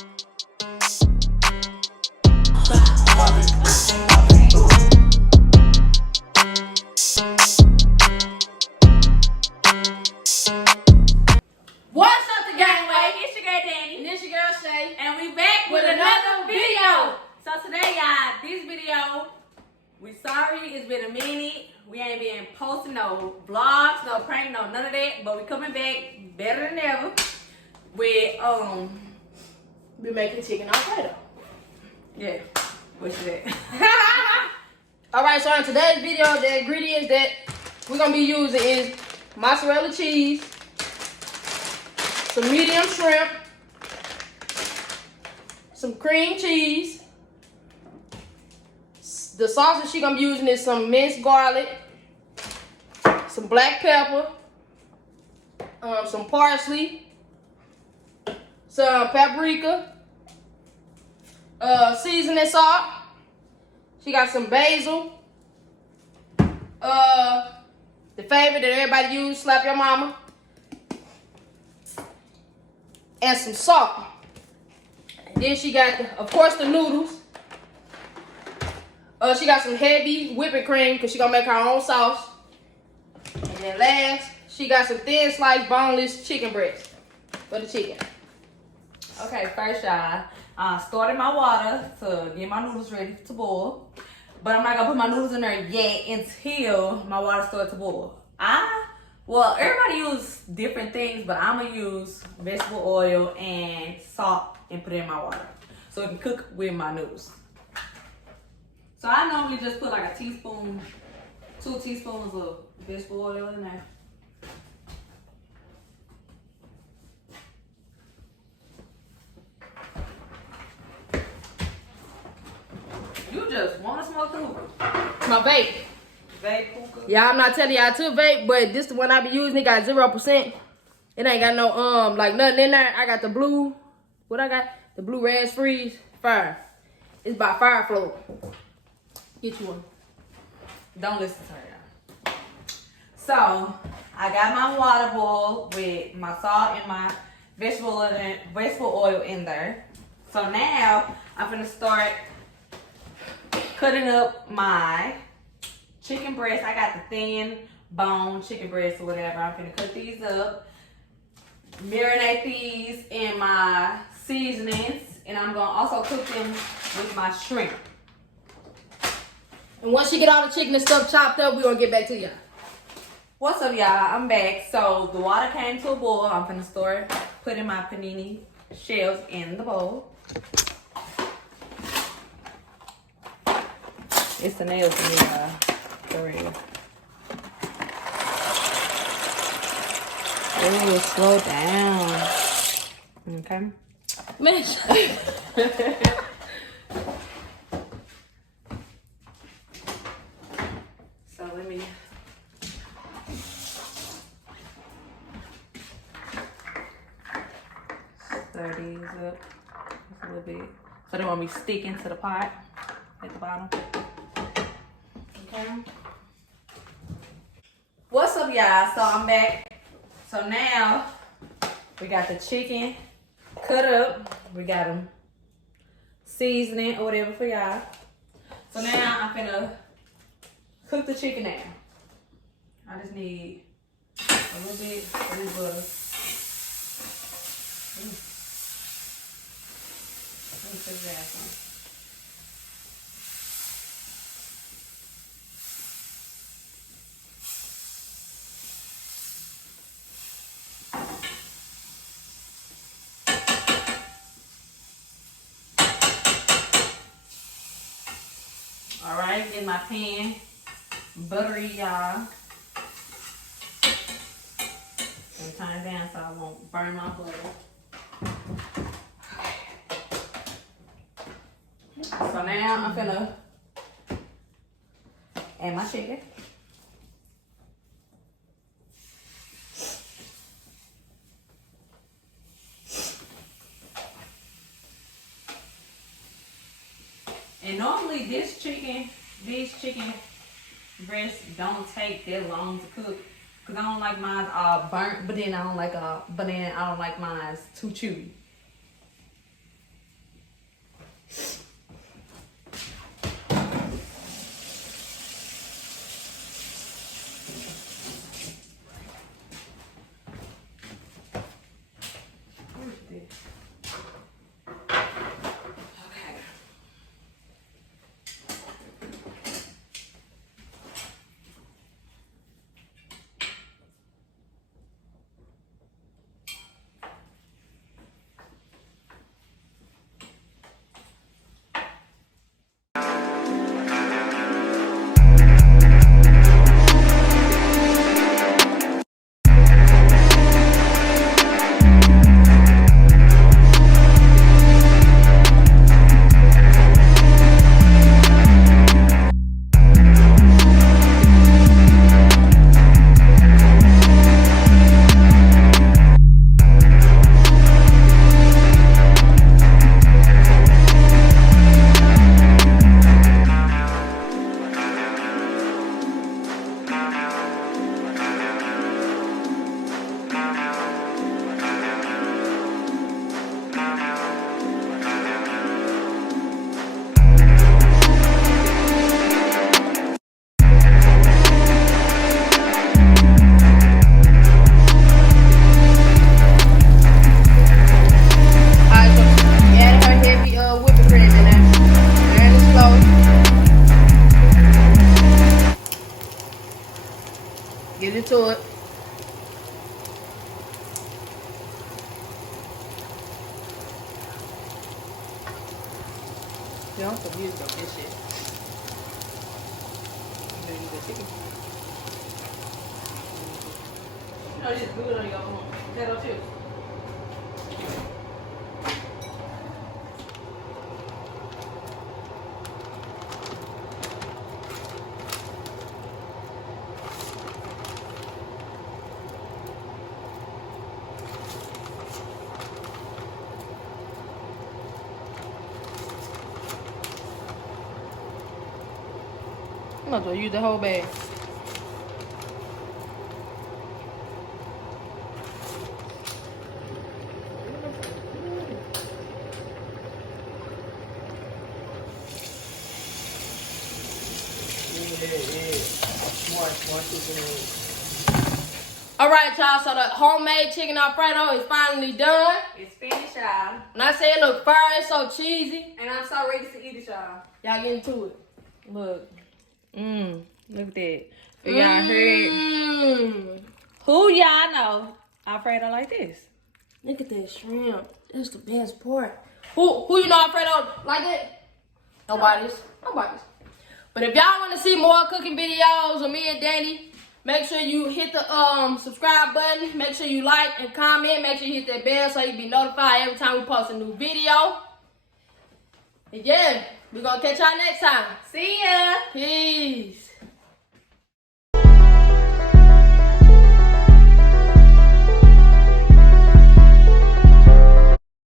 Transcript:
What's up, the gangway? It's your girl Danny. And this your girl Shay. And we back with another video. So today, y'all, this video, we sorry it's been a minute. We ain't been posting no vlogs, no prank, no none of that. But we coming back better than ever with We making chicken Alfredo. yeah, what's that? Alright, so in today's video, the ingredients that we're gonna be using is mozzarella cheese, some medium shrimp, some cream cheese. The sauce that she gonna be using is some minced garlic, some black pepper, some parsley, some paprika, seasoning salt. She got some basil. The favorite that everybody use, slap your mama. And some salt. And then she got, of course, the noodles. She got some heavy whipping cream because she gonna make her own sauce. And then last, she got some thin sliced boneless chicken breast for the chicken. Okay, first, y'all, started my water to get my noodles ready to boil. But I'm not gonna put my noodles in there yet until my water starts to boil. Well, everybody use different things, but I'm gonna use vegetable oil and salt and put it in my water so it can cook with my noodles. So I normally just put like a teaspoon, 2 teaspoons of vegetable oil in there. You just want to smoke the hookah. My vape. Vape hookah. Yeah, I'm not telling y'all to vape, but this the one I be using. It got 0%. It ain't got no like nothing in there. I got the blue. What I got? The blue raspberries fire. It's by Fire Flow. Get you one. Don't listen to her, y'all. So I got my water boiled with my salt and my vegetable oil in there. So now I'm gonna start cutting up my chicken breast. I got the thin bone chicken breast or whatever. I'm gonna cut these up, marinate these in my seasonings, and I'm gonna also cook them with my shrimp. And once you get all the chicken and stuff chopped up, we're gonna get back to y'all. What's up, y'all? I'm back. So the water came to a boil. I'm gonna start putting my panini shells in the bowl. It's the nails for me, for real. Oh, slow down. Okay. Man, So let me. Stir these up just a little bit. So they won't be sticking to the pot at the bottom. Okay. What's up, y'all? So I'm back. So now we got the chicken cut up. We got them seasoning or whatever for y'all. So now I'm gonna cook the chicken now. I just need a little bit of this butter. Let me put that on. Alright, get my pan buttery, y'all. And turn it down so I won't burn my butter. So now I'm gonna add my chicken. And normally these chicken breasts don't take that long to cook. Cause I don't like mine burnt, but then I don't like mine too chewy. Get into it. Yeah, I'm confused about this shit. You know, just good on your own. Potato chips. I'm not gonna use the whole bag. Alright, y'all, so the homemade chicken Alfredo is finally done. It's finished, y'all. When I say it look fire, it's so cheesy. And I'm so ready to eat it, y'all. Y'all get into it. Look. Look at that. Y'all heard? Who y'all know Alfredo like this? Look at that shrimp. That's the best part. Who you know Alfredo like that? Nobody's. But if y'all want to see more cooking videos of me and Danny, make sure you hit the subscribe button. Make sure you like and comment. Make sure you hit that bell so you be notified every time we post a new video. And yeah, we're going to catch y'all next time. See ya. Peace.